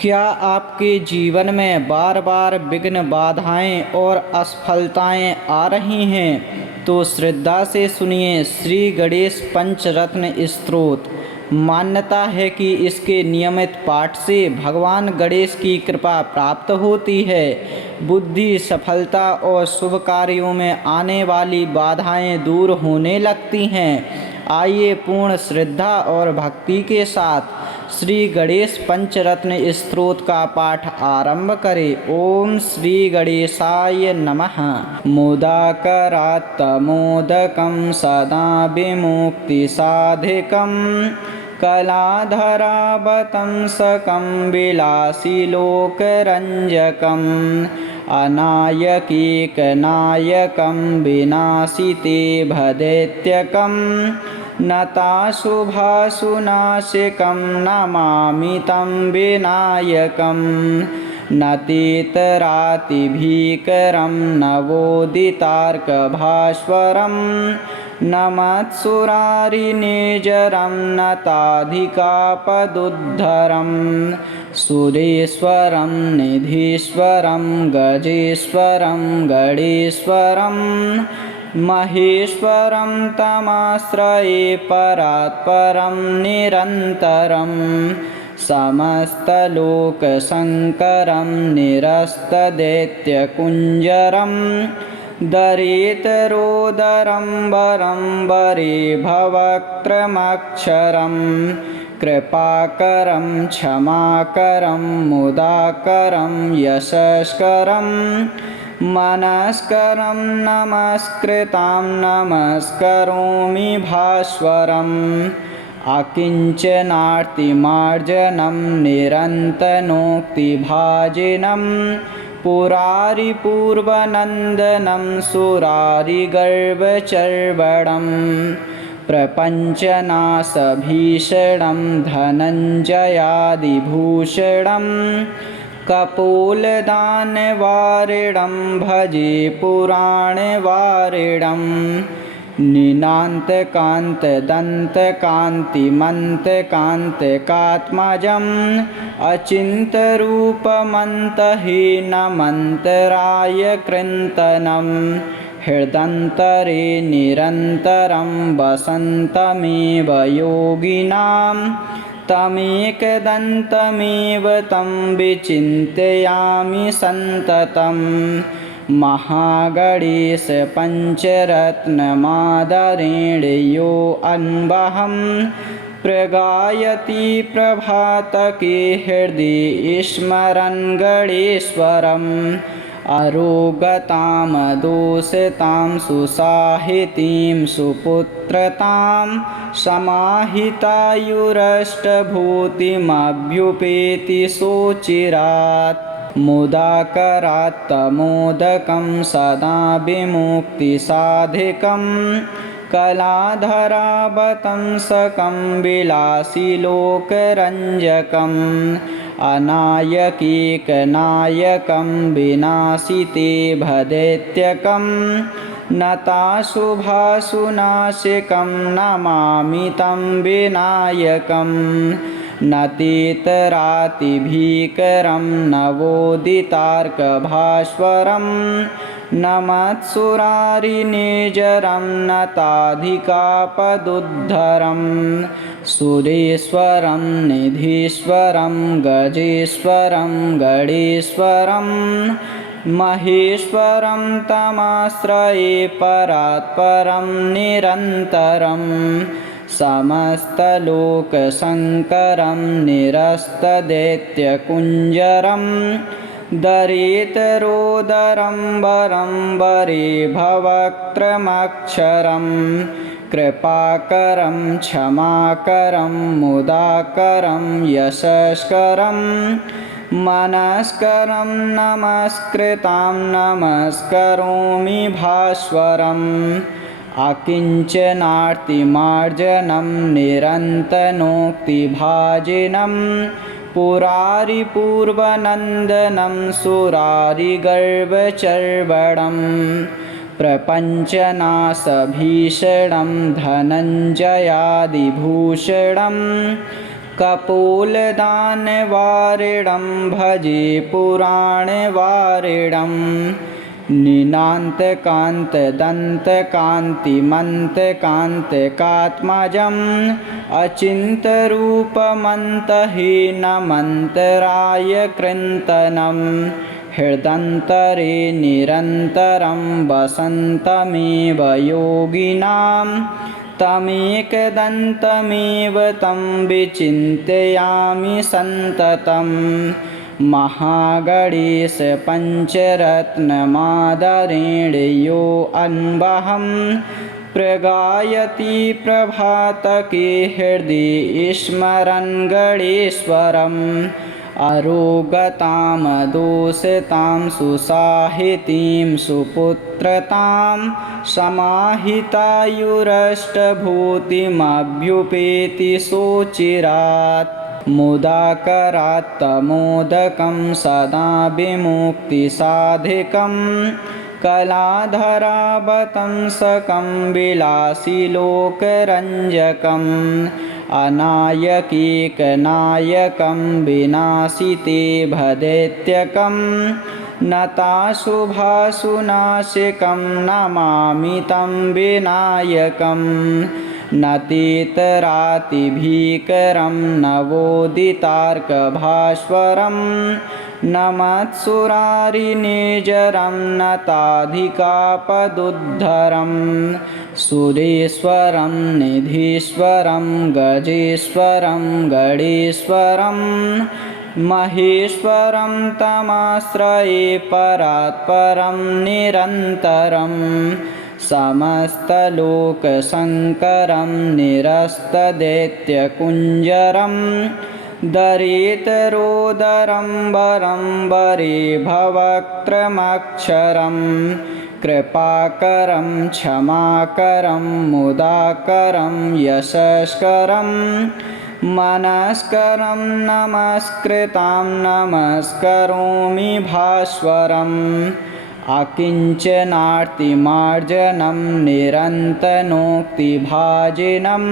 क्या आपके जीवन में बार बार विघ्न बाधाएं और असफलताएं आ रही हैं तो श्रद्धा से सुनिए श्री गणेश पंचरत्न स्तोत्र। मान्यता है कि इसके नियमित पाठ से भगवान गणेश की कृपा प्राप्त होती है। बुद्धि, सफलता और शुभ कार्यों में आने वाली बाधाएं दूर होने लगती हैं। आइए पूर्ण श्रद्धा और भक्ति के साथ श्री गणेश पंचरत्न स्तोत्र का पाठ आरंभ करें। ओम श्री गणेशाय नमः। मोदाकरात् मोदकं सदा विमुक्तिसाधिकं कलाधरावतंसकं विलासिलोकरञ्जकम् अनायकीकनायकं विनाशिते भदैत्यकं नताशुभाशुनाशिकं नमामि तं विनायकं नतीतरातिभीकरं नवोदितार्कभास्वरं नमत्सुरारिनिर्जरं नताधिकापदुद्धरं सुरेश्वरं निधीश्वरं गजेश्वरं गणेश्वरं महेश्वरं तमाश्रये परात्परं निरन्तरं समस्तलोकशङ्करं निरस्तदैत्यकुञ्जरं दरेतरोदरं वरं वरे भवक्त्रमक्षरं कृपाकरं क्षमाकरं मुदाकरं यशस्करं मनस्करं नमस्कृतां नमस्करोमि भास्वरम् अकिञ्चनार्तिमार्जनं निरन्तनोक्तिभाजिनं पुरारिपूर्वनन्दनं सुरारिगर्वचर्वणं प्रपञ्चनाशभीषणं धनञ्जयादिभूषणं कपोलदानवारिणं भजे पुराणवारिणं निनान्तकान्तदन्तकान्तिमन्तकान्तकात्मजम् अचिन्तरूपमन्तहीनमन्तराय कृन्तनं हृदन्तरे निरन्तरं वसन्तमेव योगिनां तमेकदन्तमेव तं विचिन्तयामि सन्ततं महागणेश पंचरत्नमादरेण यो अन्वहं प्रगायति प्रभातके हृदि स्मरन् गणेश्वरम् अरोगतां दोषतां सुसाहितीं सुपुत्रतां समाहितायुरष्टभूतिमभ्युपेति सोचिरात् मोदाकरात् मोदकं सदा विमुक्तिसाधिकं कलाधरावतंसकं विलासिलोकरञ्जकम् अनायकीकनायकं विनाशिते भदैत्यकं नताशुभाशुनाशिकं नमामि तं विनायकं नतीतरातिभीकरं नवोदितार्कभास्वरं नमत्सुरारिनिर्जरं नताधिकापदुद्धरं सुरेश्वरं निधीश्वरं गजेश्वरं गणेश्वरं महेश्वरं तमाश्रये परात्परं निरन्तरं समस्तलोकशङ्करं निरस्तदैत्यकुञ्जरं दरेतरोदरं वरं वरे भवक्त्रमक्षरं कृपाकरं क्षमाकरं मुदाकरं यशस्करं मनस्करं नमस्कृतां नमस्करोमि भास्वरम् अकिञ्चनार्तिमार्जनं निरन्तनोक्तिभाजिनं पुरारिपूर्वनन्दनं सुरारिगर्वचर्वणं प्रपञ्चनाशभीषणं धनञ्जयादिभूषणं कपोलदानवारिणं भजे पुराणवारिणं निनान्तकान्तदन्तकान्तिमन्तकान्तकात्मजम् अचिन्तरूपमन्तहीनमन्तराय कृन्तनं हृदन्तरे निरन्तरं वसन्तमेव योगिनां तमेकदन्तमेव तं विचिन्तयामि सन्ततं महागणेश पञ्चरत्नमादरेण यो अन्वहं प्रगायति प्रभातके हृदि स्मरन् गणेश्वरम् अरोगतां दोषतां सुसाहितीं सुपुत्रतां समाहितायुरष्टभूतिमभ्युपेति सोचिरात् मुदाकरात्तमोदकं सदा विमुक्तिसाधिकं कलाधरावतंसकं विलासिलोकरञ्जकम् अनायकीकनायकं विनाशिते भदैत्यकं नताशुभाशुनाशिकं नमामि तं विनायकं नतीतरातिभीकरं नवोदितार्कभास्वरं नमत्सुरारिनिजरं नताधिकापदुद्धरं सुरेश्वरं निधीश्वरं गजेश्वरं गणेश्वरं महेश्वरं तमाश्रये परात्परं निरन्तरं समस्तलोकशङ्करं निरस्तदैत्यकुञ्जरं दरेतरोदरं वरं वरे भवक्त्रमक्षरं कृपाकरं क्षमाकरं मुदाकरं यशस्करं मनस्करं नमस्कृतां नमस्करोमि भास्वरम् अकिञ्चनार्तिमार्जनं निरन्तनोक्तिभाजिनं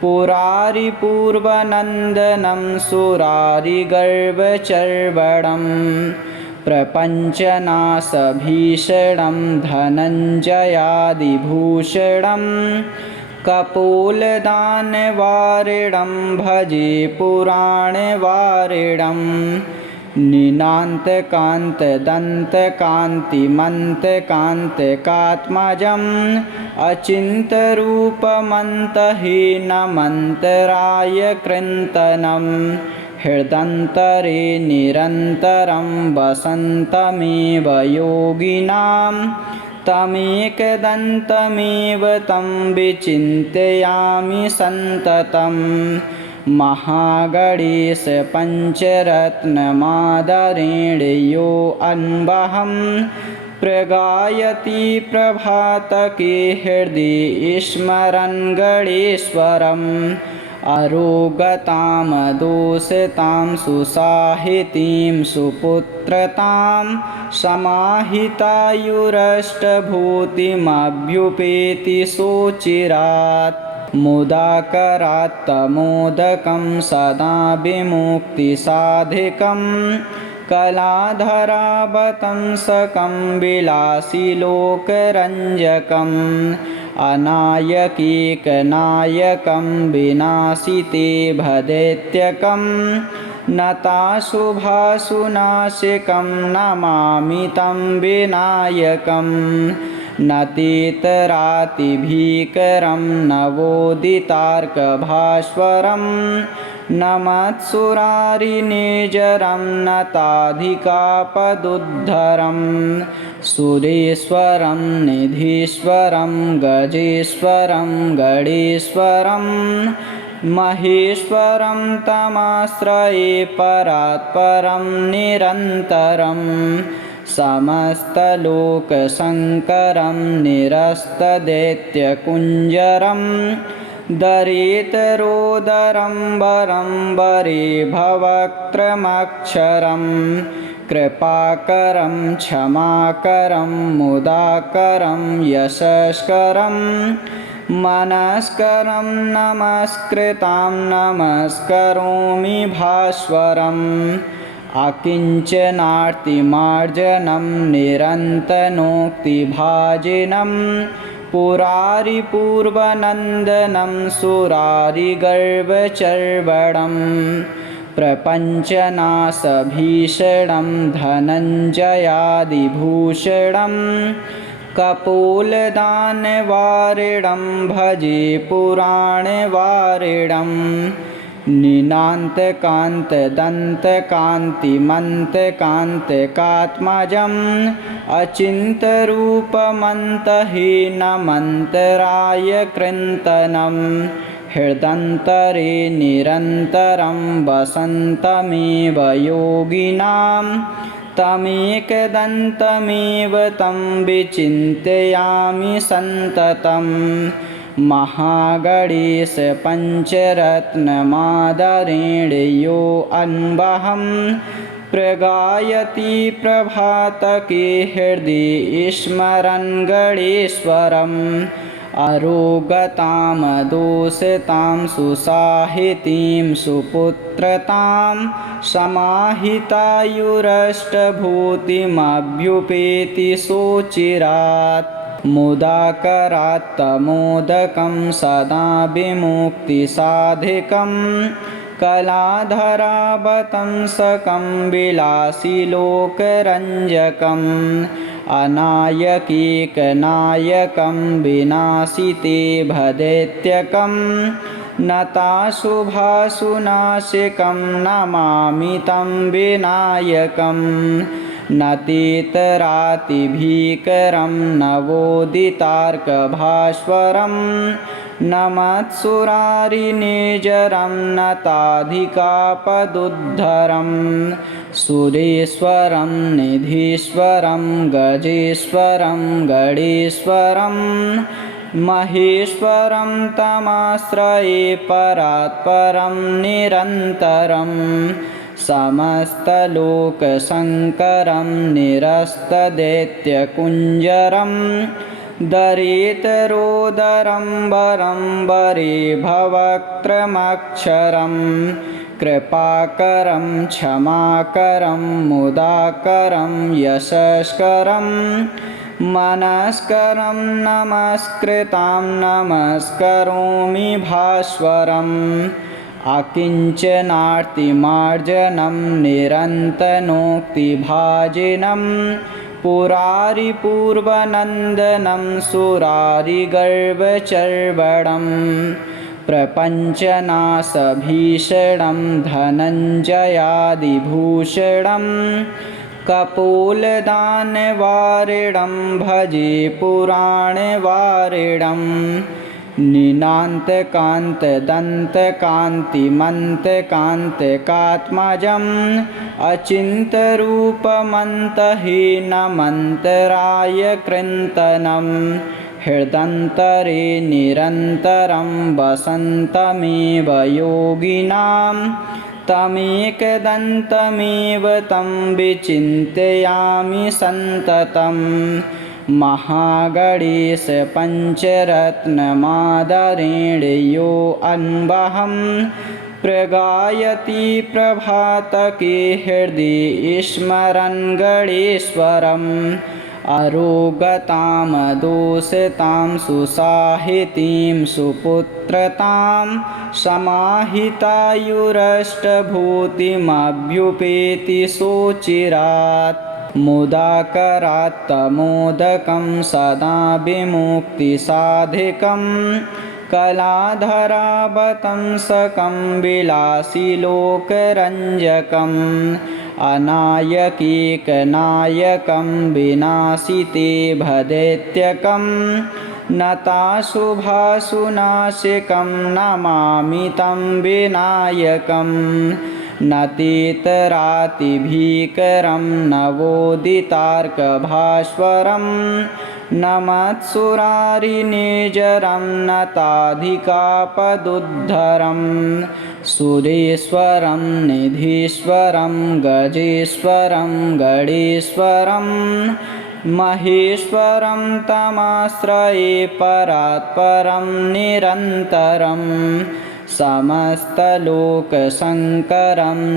पुरारिपूर्वनन्दनं सुरारिगर्वचर्वणं प्रपञ्चनाशभीषणं धनञ्जयादिभूषणं कपोलदानवारिणं भजे पुराणवारिणं निनान्तकान्तदन्तकान्तिमन्तकान्तकात्मजम् अचिन्तरूपमन्तहीनमन्तराय कृन्तनं हृदन्तरे निरन्तरं वसन्तमेव योगिनां तमेकदन्तमेव तं विचिन्तयामि सन्ततं महागणेश पञ्चरत्नमादरेण यो अन्वहं प्रगायति प्रभातके हृदि स्मरन् गणेश्वरम् अरोगतां दोषतां सुसाहितीं सुपुत्रतां समाहितायुरष्टभूतिमभ्युपेति सोचिरात् मुदाकरात्तमोदकं सदा विमुक्तिसाधिकं कलाधरावतंसकं विलासिलोकरञ्जकम् अनायकीकनायकं विनाशिते भदैत्यकं नताशुभाशुनाशिकं नमामि तं विनायकं नतीतरातिभीकरं नवोदितार्कभास्वरं नमत्सुरारिनिजरं नताधिकापदुद्धरं सुरेश्वरं निधीश्वरं गजेश्वरं गणेश्वरं महेश्वरं तमाश्रये परात्परं निरन्तरं समस्तलोकशङ्करं निरस्तदैत्यकुञ्जरं दरेतरोदरं वरं वरे भवक्त्रमक्षरं कृपाकरं क्षमाकरं मुदाकरं यशस्करं मनस्करं नमस्कृतां नमस्करोमि भास्वरम् अकिञ्चनार्तिमार्जनं निरन्तनोक्तिभाजिनं पुरारिपूर्वनन्दनं सुरारिगर्वचर्वणं प्रपञ्चनाशभीषणं धनञ्जयादिभूषणं कपोलदानवारिणं भजे पुराणवारिणम् निनान्तकान्तदन्तकान्तिमन्तकान्तकात्मजम् अचिन्तरूपमन्तहीनमन्तराय कृन्तनं हृदन्तरे निरन्तरं वसन्तमेव योगिनां तमेकदन्तमेव तं विचिन्तयामि सन्ततम् महागणेश पञ्चरत्नमादरेण यो अन्वहं प्रगायति प्रभातके हृदि स्मरन् गणेश्वरम् अरोगतां दोषतां सुसाहितीं सुपुत्रतां समाहितायुरष्टभूतिमभ्युपेति सोचिरात् मुदाकरात्तमोदकं सदा विमुक्तिसाधिकं कलाधरावतंसकं विलासिलोकरञ्जकम् अनायकीकनायकं विनाशिते भदैत्यकं नताशुभाशुनाशिकं नमामि तं विनायकम् नतीतरातिभीकरं नवोदितार्कभास्वरं नमत्सुरारिनिजरं नताधिकापदुद्धरं सुरेश्वरं निधीश्वरं गजेश्वरं गणेश्वरं महेश्वरं तमाश्रये परात्परं निरन्तरम् समस्तलोकशङ्करं निरस्तदैत्यकुञ्जरं दरेतरोदरं वरं वरे भवक्त्रमक्षरं कृपाकरं क्षमाकरं मुदाकरं यशस्करं मनस्करं नमस्कृतां नमस्करोमि भास्वरम् अकिञ्चनार्तिमार्जनं निरन्तनोक्तिभाजिनं पुरारिपूर्वनन्दनं सुरारिगर्वचर्वणं प्रपञ्चनाशभीषणं धनञ्जयादिभूषणं कपोलदानवारिणं भजे पुराणवारिणम् निनान्तकान्तदन्तकान्तिमन्तकान्तकात्मजम् अचिन्तरूपमन्तहीनमन्तराय कृन्तनं हृदन्तरे निरन्तरं वसन्तमेव योगिनां तमेकदन्तमेव तं विचिन्तयामि सन्ततम् महागणेश पञ्चरत्नमादरेण यो अन्वहं प्रगायति प्रभातके हृदि स्मरन् गणेश्वरम् अरोगतां दोषतां सुसाहितीं सुपुत्रतां समाहितायुरष्टभूतिमभ्युपेति सोचिरात् मुदाकरात्तमोदकं सदा विमुक्तिसाधिकं कलाधरावतंसकं विलासिलोकरञ्जकम् अनायकीकनायकं विनाशिते भदैत्यकं नताशुभाशुनाशिकं नमामि तं विनायकम् नतीतरातिभीकरं नवोदितार्कभास्वरं नमत्सुरारिनिजरं नताधिकापदुद्धरं सुरेश्वरं निधीश्वरं गजेश्वरं गणेश्वरं महेश्वरं तमाश्रये परात्परं निरन्तरं समस्तलोकशङ्करं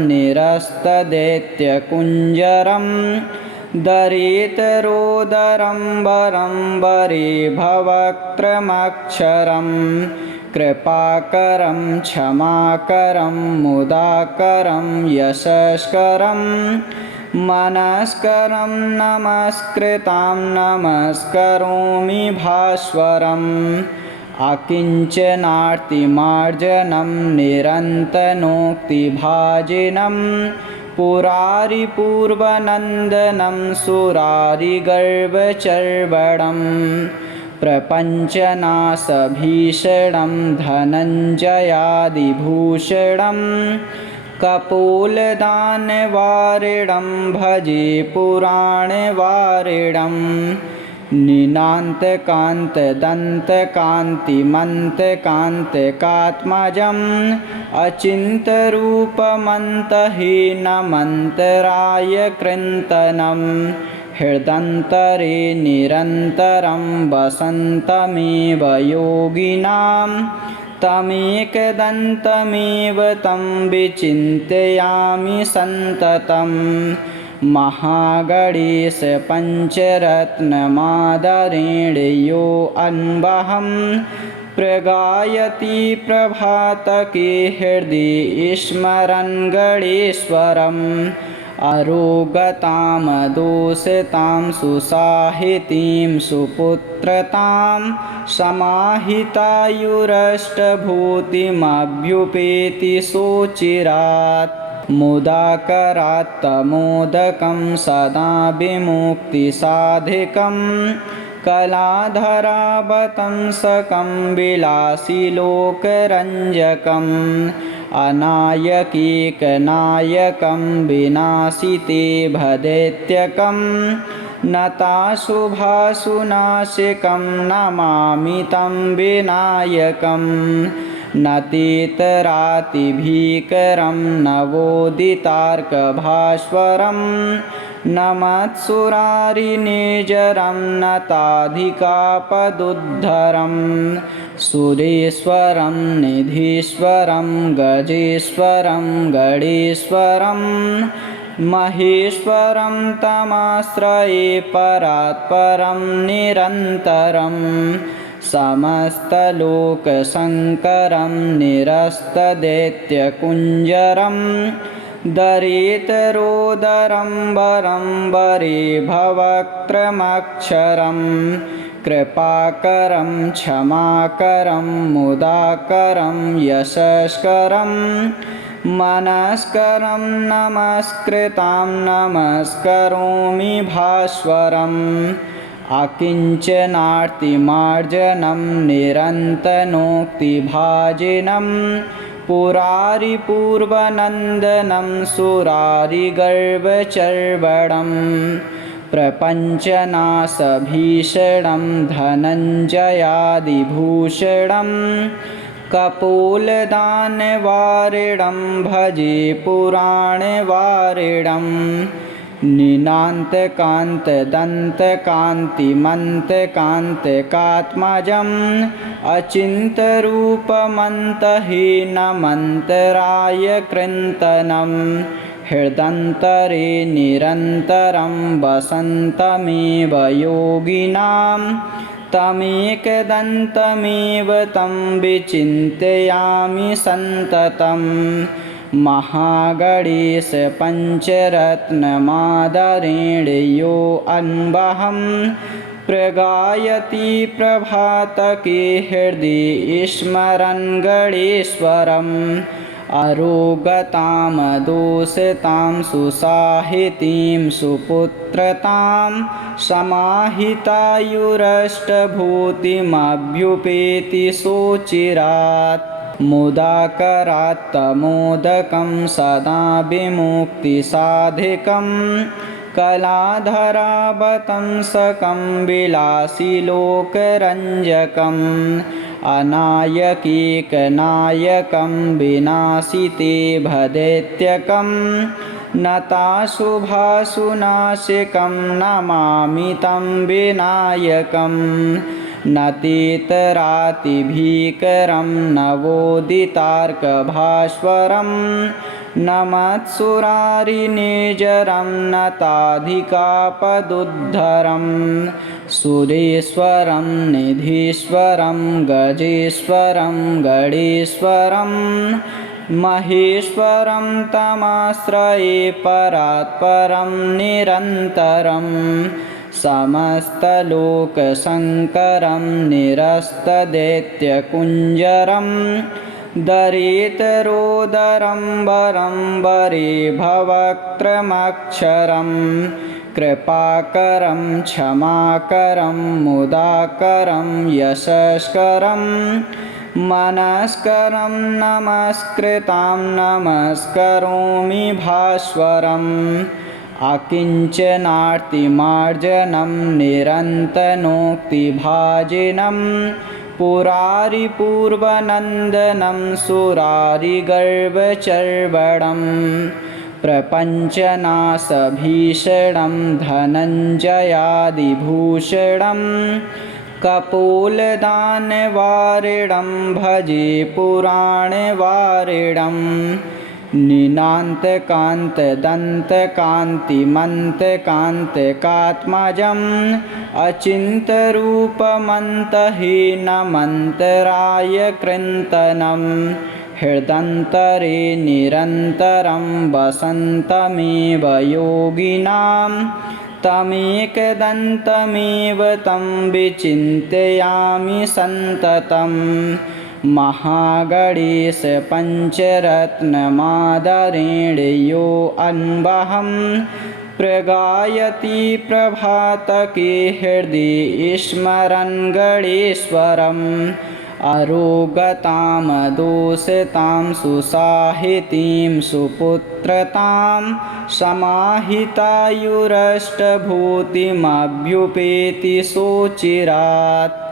निरस्तदैत्यकुञ्जरं दरितरोदरं वरं वरे भवक्त्रमक्षरं कृपाकरं क्षमाकरं मुदाकरं यशस्करं मनस्करं नमस्कृतां नमस्करोमि भास्वरम् अकिञ्चनार्तिमार्जनं निरन्तनोक्तिभाजिनं पुरारिपूर्वनन्दनं सुरारिगर्वचर्वणं प्रपञ्चनाशभीषणं धनञ्जयादिभूषणं कपोलदानवारिणं भजे पुराणवारिणं निनान्तकान्तदन्तकान्तिमन्तकान्तकात्मजम् अचिन्तरूपमन्तहीनमन्तराय कृन्तनं हृदन्तरे निरन्तरं वसन्तमेव योगिनां तमेकदन्तमेव तं विचिन्तयामि सन्ततं महागणेश पञ्चरत्नमादरेण यो अन्वहं प्रगायति प्रभातके हृदि स्मरन् गणेश्वरम् अरोगतां दोषतां सुसाहितीं सुपुत्रतां समाहितायुरष्टभूतिमभ्युपेति सोचिरात् मुदाकरात्तमोदकं सदा विमुक्तिसाधिकं कलाधरावतंसकं विलासिलोकरञ्जकम् अनायकीकनायकं विनाशिते भदैत्यकं नताशुभाशुनाशिकं नमामि तं विनायकं नतीतरातिभीकरं नवोदितार्कभास्वरं नमत्सुरारिनिजरं नताधिकापदुद्धरं सुरेश्वरं निधीश्वरं गजेश्वरं गणेश्वरं महेश्वरं तमाश्रये परात्परं निरन्तरं समस्तलोकशङ्करं निरस्तदैत्यकुञ्जरं दरितरोदरं वरं वरे भवक्त्रमक्षरं कृपाकरं क्षमाकरं मुदाकरं यशस्करं मनस्करं नमस्कृतां नमस्करोमि भास्वरम् अकिञ्चनार्तिमार्जनं निरन्तनोक्तिभाजिनं पुरारिपूर्वनन्दनं सुरारिगर्वचर्वणं प्रपञ्चनाशभीषणं धनञ्जयादिभूषणं कपोलदानवारिणं भजे पुराणवारिणं निनान्तकान्तदन्तकान्तिमन्तकान्तकात्मजम् अचिन्तरूपमन्तहीनमन्तराय कृन्तनं हृदन्तरे निरन्तरं वसन्तमेव योगिनां तमेकदन्तमेव तं विचिन्तयामि सन्ततं महागणेश पञ्चरत्नमादरेण यो अन्वहं प्रगायति प्रभातके हृदि स्मरन् गणेश्वरम् अरोगतां दोषतां सुसाहितीं सुपुत्रतां समाहितायुरष्टभूतिमभ्युपेति सोचिरात् मुदाकरात्तमोदकं सदा विमुक्तिसाधिकं कलाधरावतंसकं विलासिलोकरञ्जकम् अनायकीकनायकं विनाशिते भदैत्यकं नताशुभाशुनाशिकं नमामि तं विनायकं नतीतरातिभीकरं नवोदितार्कभास्वरं नमत्सुरारिनिजरं नताधिकापदुद्धरं सुरेश्वरं निधीश्वरं गजेश्वरं गणेश्वरं महेश्वरं तमाश्रये परात्परं निरन्तरं समस्तलोकशङ्करं निरस्तदैत्यकुञ्जरं दरेतरोदरं वरं वरे भवक्त्रमक्षरं कृपाकरं क्षमाकरं मुदाकरं यशस्करं मनस्करं नमस्कृतां नमस्करोमि भास्वरम् अकिञ्चनार्तिमार्जनं निरन्तनोक्तिभाजिनं पुरारिपूर्वनन्दनं सुरारिगर्वचर्वणं प्रपञ्चनाशभीषणं धनञ्जयादिभूषणं कपोलदानवारिणं भजे पुराणवारिणं निनान्तकान्तदन्तकान्तिमन्तकान्तकात्मजम् अचिन्तरूपमन्तहीनमन्तराय कृन्तनं हृदन्तरे निरन्तरं वसन्तमेव योगिनां तमेकदन्तमेव तं विचिन्तयामि सन्ततं महागणेश पञ्चरत्नमादरेण यो अन्वहं प्रगायति प्रभातके हृदि स्मरन् गणेश्वरम् अरोगतां दोषतां सुसाहितीं सुपुत्रतां समाहितायुरष्टभूतिमभ्युपेति सोचिरात्